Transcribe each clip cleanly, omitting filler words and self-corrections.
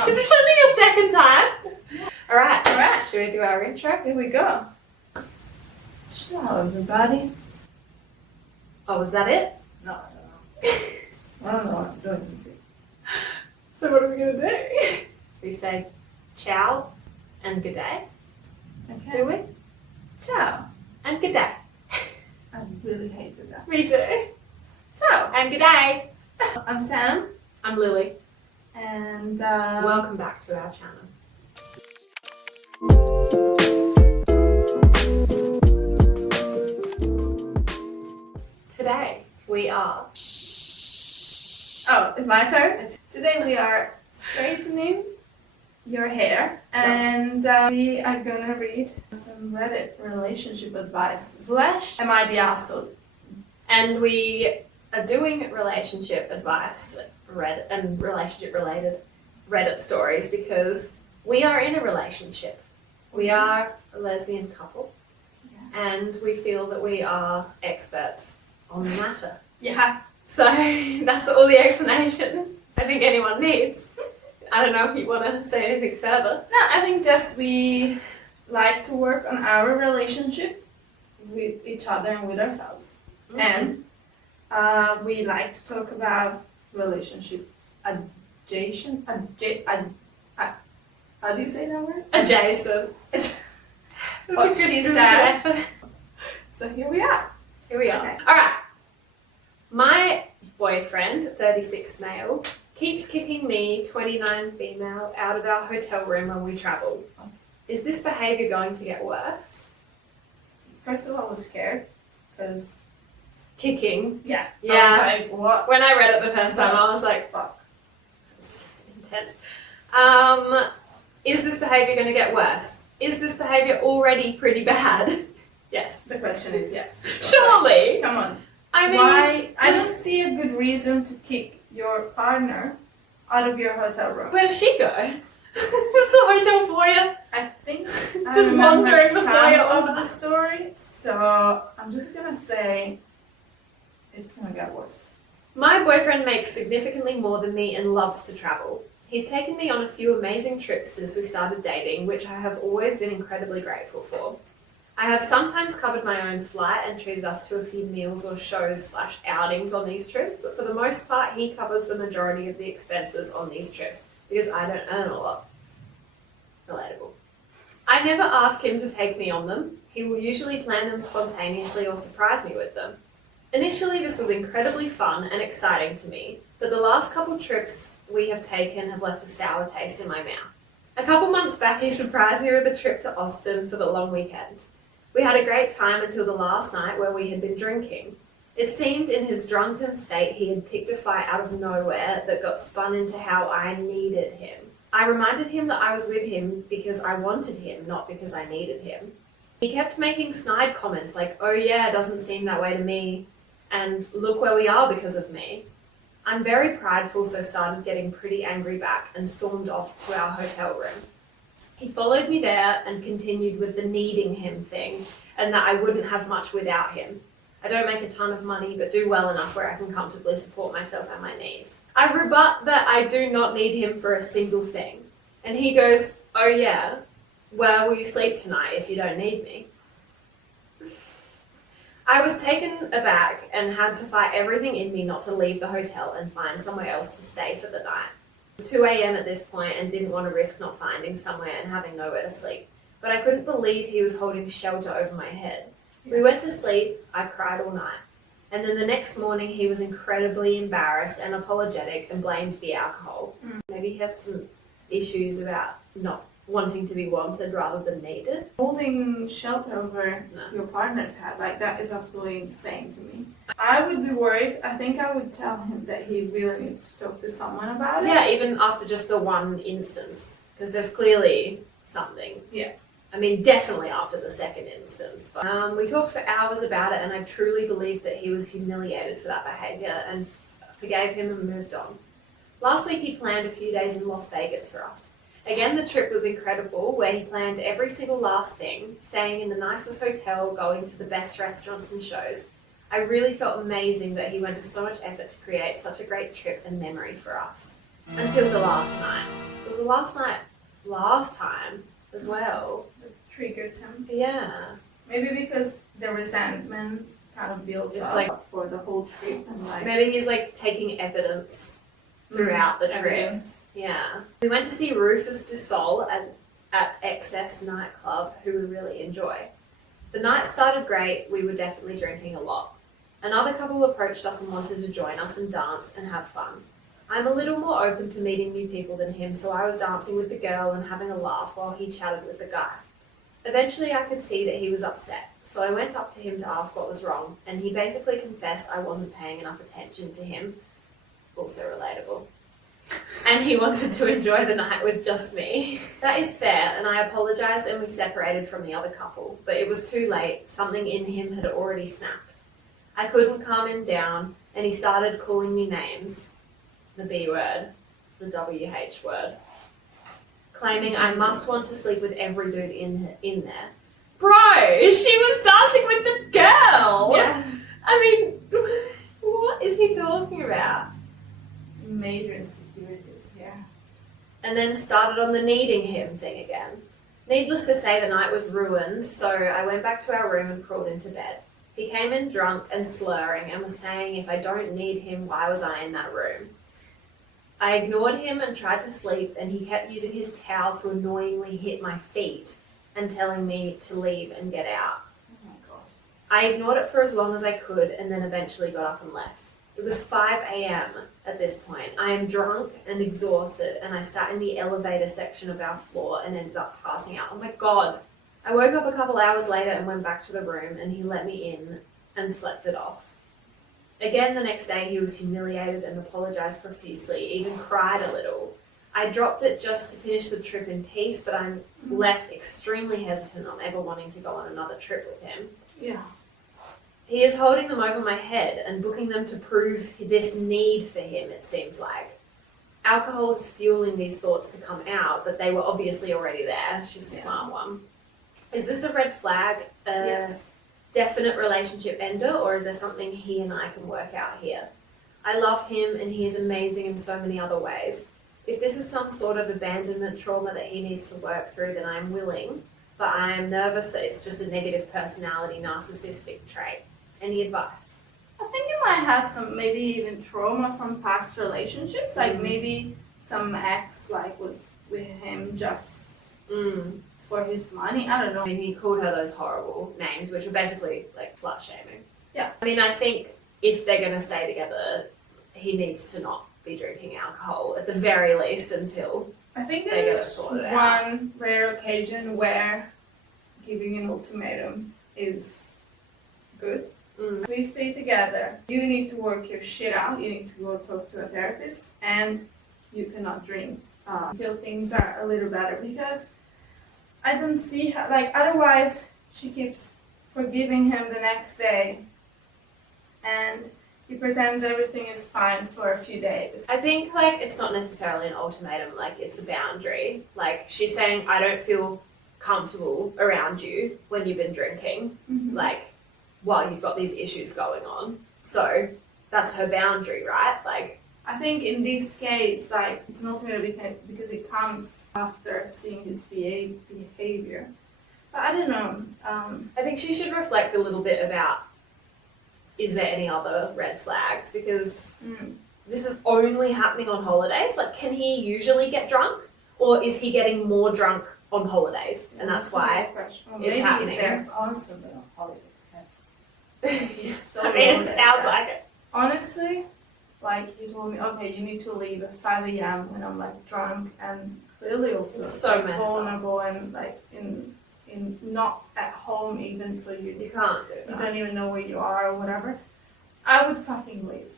know. Is this only your second time? Yeah. Alright. Alright. Should we do our intro? Here we go. Hello, everybody. Oh, was that it? No, I don't know. I don't know what I'm doing. So what are we going to do? We say ciao and good day. Okay. Do we? Ciao. And good day. I really hated that. Me too. Ciao. And good day. I'm Sam. I'm Lily. And Welcome back to our channel. Today we are... Oh, it's my turn? Today we are straightening your hair. And we are gonna read some Reddit relationship advice / am I the asshole? And we are doing relationship advice and relationship related Reddit stories because we are in a relationship. We are a lesbian couple, and we feel that we are experts on the matter. Yeah. So that's all the explanation I think anyone needs. I don't know if you want to say anything further. No, I think just we like to work on our relationship with each other and with ourselves. Mm-hmm. And we like to talk about relationship adjacent. How do you say that word? Adjacent. What she said. So here we are. Here we are. Okay. Alright. My boyfriend, 36 male, keeps kicking me, 29 female, out of our hotel room when we travel. Is this behaviour going to get worse? First of all, I was scared because Kicking. yeah. Yeah. I was like, what? When I read it the first time, I was like, fuck. It's intense. Is this behaviour going to get worse? Is this behaviour already pretty bad? Yes. The question is yes. For sure. Surely. Come on. I mean, Why? I don't see a good reason to kick your partner out of your hotel room. where does she go? This is a hotel for you. I think I Just remember wandering the some foyer of over. the story, so I'm just gonna say it's gonna get worse. My boyfriend makes significantly more than me and loves to travel. He's taken me on a few amazing trips since we started dating, which I have always been incredibly grateful for. I have sometimes covered my own flight and treated us to a few meals or shows / outings on these trips, but for the most part, he covers the majority of the expenses on these trips because I don't earn a lot. Relatable. I never ask him to take me on them. He will usually plan them spontaneously or surprise me with them. Initially, this was incredibly fun and exciting to me, but the last couple trips we have taken have left a sour taste in my mouth. A couple months back, he surprised me with a trip to Austin for the long weekend. We had a great time until the last night where we had been drinking. It seemed in his drunken state he had picked a fight out of nowhere that got spun into how I needed him. I reminded him that I was with him because I wanted him, not because I needed him. He kept making snide comments like, oh yeah, it doesn't seem that way to me, and look where we are because of me. I'm very prideful, so started getting pretty angry back and stormed off to our hotel room. He followed me there and continued with the needing him thing and that I wouldn't have much without him. I don't make a ton of money but do well enough where I can comfortably support myself and my needs. I rebut that I do not need him for a single thing. And he goes, oh yeah, where will you sleep tonight if you don't need me? I was taken aback and had to fight everything in me not to leave the hotel and find somewhere else to stay for the night. It was 2 a.m. at this point and didn't want to risk not finding somewhere and having nowhere to sleep. But I couldn't believe he was holding shelter over my head. We went to sleep, I cried all night. And then the next morning he was incredibly embarrassed and apologetic and blamed the alcohol. Maybe he has some issues about not wanting to be wanted rather than needed. Holding shelter over your partner's head, like that is absolutely insane to me. I would be worried. I think I would tell him that he really needs to talk to someone about it. Yeah, even after just the one instance, because there's clearly something. Yeah. I mean, definitely after the second instance. But, we talked for hours about it and I truly believed that he was humiliated for that behaviour and forgave him and moved on. Last week he planned a few days in Las Vegas for us. Again, the trip was incredible, where he planned every single last thing, staying in the nicest hotel, going to the best restaurants and shows. I really felt amazing that he went to so much effort to create such a great trip and memory for us. Until the last night. It was the last time as well. It triggers him. Yeah. Maybe because the resentment kind of builds It's up like- for the whole trip and like Maybe he's like taking evidence throughout the trip. evidence. Yeah. We went to see Rufus du Sol at Excess nightclub, who we really enjoy. The night started great. We were definitely drinking a lot. Another couple approached us and wanted to join us and dance and have fun. I'm a little more open to meeting new people than him, so I was dancing with the girl and having a laugh while he chatted with the guy. Eventually I could see that he was upset, so I went up to him to ask what was wrong, and he basically confessed I wasn't paying enough attention to him. Also relatable. And he wanted to enjoy the night with just me. That is fair, and I apologised and we separated from the other couple, but it was too late. Something in him had already snapped. I couldn't calm him down, and he started calling me names. The B word. The WH word. Claiming I must want to sleep with every dude in there. Bro, she was dancing with the girl! Yeah. I mean, what is he talking about? Major insecurities here. And then started on the needing him thing again. Needless to say, the night was ruined, so I went back to our room and crawled into bed. He came in drunk and slurring and was saying if I don't need him, why was I in that room? I ignored him and tried to sleep, and he kept using his towel to annoyingly hit my feet and telling me to leave and get out. Oh my god. I ignored it for as long as I could and then eventually got up and left. It was 5 a.m. at this point. I am drunk and exhausted, and I sat in the elevator section of our floor and ended up passing out. Oh my god. I woke up a couple hours later and went back to the room, and he let me in and slept it off. Again, the next day he was humiliated and apologised profusely, even cried a little. I dropped it just to finish the trip in peace, but I'm left extremely hesitant on ever wanting to go on another trip with him. Yeah. He is holding them over my head and booking them to prove this need for him, it seems like. Alcohol is fueling these thoughts to come out, but they were obviously already there. She's a smart one. Is this a red flag? Yes. Definite relationship ender, or is there something he and I can work out here? I love him and he is amazing in so many other ways. If this is some sort of abandonment trauma that he needs to work through, then I'm willing, but I am nervous that it's just a negative personality, narcissistic trait. Any advice? I think you might have some, maybe even trauma from past relationships, like maybe some ex like was with him just for his money. I don't know. I mean, he called her those horrible names, which were basically like slut shaming. Yeah. I mean, I think if they're going to stay together, he needs to not be drinking alcohol at the very least until I think they get it there's sorted out. one rare occasion where giving an ultimatum is good. We stay together. You need to work your shit out. You need to go talk to a therapist, and you cannot drink until things are a little better, because I don't see how, like, otherwise she keeps forgiving him the next day and he pretends everything is fine for a few days. I think like it's not necessarily an ultimatum, like it's a boundary. Like she's saying, I don't feel comfortable around you when you've been drinking, like while you've got these issues going on. So that's her boundary, right? Like I think in this case, like, it's not really because it comes after seeing his behavior. But I don't know. I think she should reflect a little bit about, is there any other red flags? Because this is only happening on holidays. Like, can he usually get drunk? Or is he getting more drunk on holidays? And that's why it's happening. They're constantly on holidays. He's so I mean, it loaded. sounds like it. Honestly, like, he told me, okay, you need to leave at 5 a.m. when I'm like drunk and clearly also It's so like, messed up. vulnerable and like in not at home even, so you can't do you that. don't even know where you are or whatever. I would fucking leave.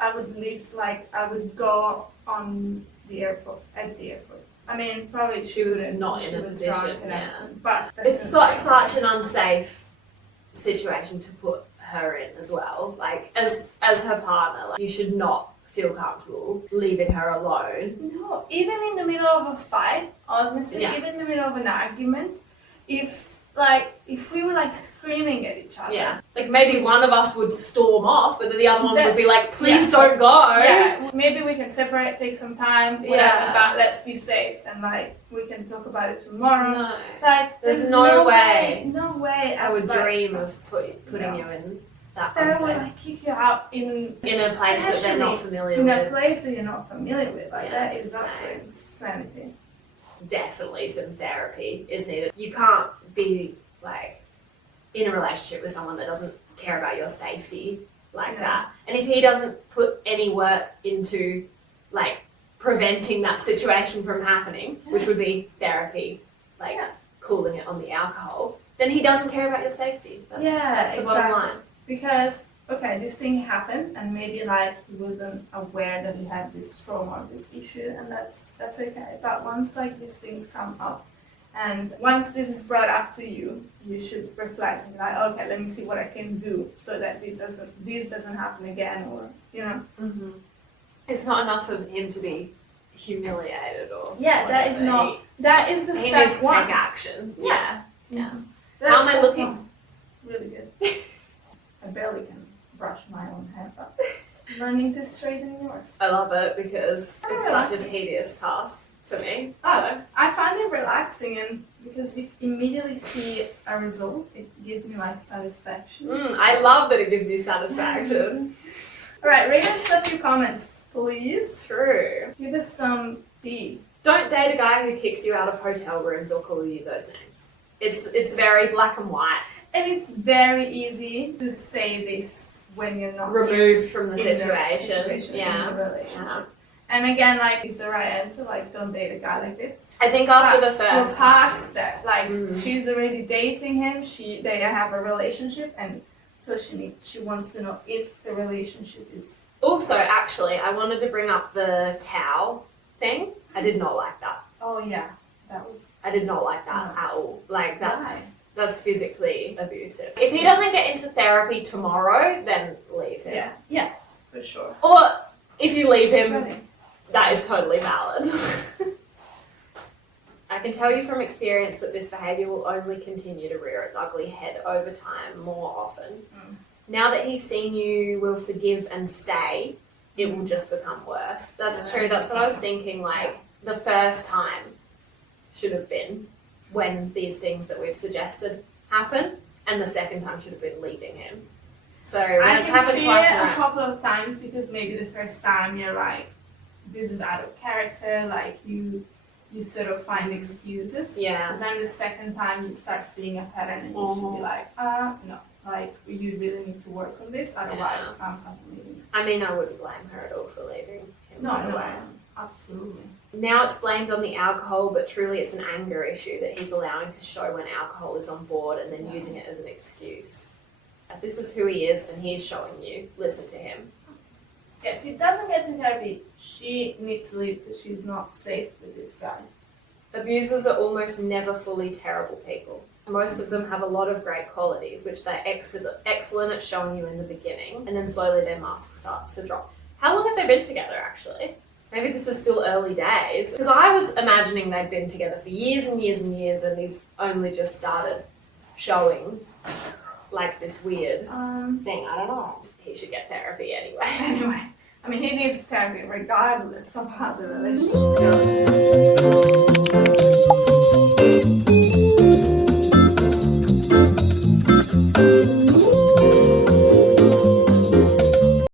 I would leave, like, I would go on the airport, at the airport. I mean, probably She was wouldn't. not She in a was position, drunk and yeah. everything, but It's such an unsafe situation to put her in as well. Like, as her partner, like, you should not feel comfortable leaving her alone. No, even in the middle of a fight, honestly, Yeah. even in the middle of an argument, if we were like screaming at each other. Yeah. Like maybe one of us would storm off, but then the other one That- would be like, please yeah. don't go. Yeah, maybe we can separate, take some time, whatever, Yeah. but let's be safe. And and like we can talk about it tomorrow. No. Like There's no way. No way. I would like, dream of putting you in that they will mindset. like kick you out in In a place that they're not familiar in with. a place that you're not familiar with. Like Yeah, that it's is absolute insanity. Definitely some therapy is needed. You can't be like in a relationship with someone that doesn't care about your safety like that. And if he doesn't put any work into like preventing that situation from happening, which would be therapy, like cooling it on the alcohol, then he doesn't care about your safety. That's the bottom line. Because okay, this thing happened, and maybe like he wasn't aware that he had this trauma or this issue, and that's okay. But once like these things come up, and once this is brought up to you, you should reflect and be like, okay, let me see what I can do so that this doesn't happen again, or you know. Mm-hmm. It's not enough for him to be humiliated or that is not. That is the he step needs to one. take action. Yeah. That's How am I step looking? one. Really good. I barely can brush my own hair, but learning to straighten yours. I love it because Oh, it's such a relaxing. tedious task for me. Oh, I find it relaxing, and because you immediately see a result, it gives me like satisfaction. I love that it gives you satisfaction. All right, rate us a few comments, please. True. Give us some tea. Don't date a guy who kicks you out of hotel rooms or call you those names. It's very black and white. And it's very easy to say this when you're not Removed from the in situation. in Yeah. the relationship. Yeah. And again, like, is the right answer? Like, don't date a guy like this. I think after the We're first past that. Like, Mhm. she's already dating him. They have a relationship, and so she wants to know if the relationship is. Also, actually, I wanted to bring up the towel thing. I did not like that. Oh yeah, that was. I did not like that No. at all. Like that's Why? that's physically abusive. If he doesn't get into therapy tomorrow, then leave him. Yeah, for sure. Or if you leave him, Stunning. that is totally valid. I can tell you from experience that this behaviour will only continue to rear its ugly head over time more often. Mm. Now that he's seen you will forgive and stay, it will just become worse. That's Yeah, true. That's what I was thinking. Like, the first time should have been when these things that we've suggested happen, and the second time should have been leaving him. So when I it's can happened see twice it in a a row. couple of times because maybe the first time you're like, this is out of character, like you sort of find excuses. Yeah. And then the second time you start seeing a pattern and you should be like, no, like you really need to work on this, otherwise I'm leaving. I mean, I wouldn't blame her at all for leaving him. No, right no, away. absolutely. Now it's blamed on the alcohol, but truly it's an anger issue that he's allowing to show when alcohol is on board and then using it as an excuse. This is who he is and he is showing you. Listen to him. If he doesn't get to therapy, she needs to leave because she's not safe with this guy. Abusers are almost never fully terrible people. Most of them have a lot of great qualities, which they're excellent at showing you in the beginning, and then slowly their mask starts to drop. How long have they been together, actually? Maybe this is still early days. Because I was imagining they'd been together for years and years and years, and he's only just started showing like this weird thing. I don't know. He should get therapy anyway. Anyway, I mean, he needs therapy regardless of how the relationship goes.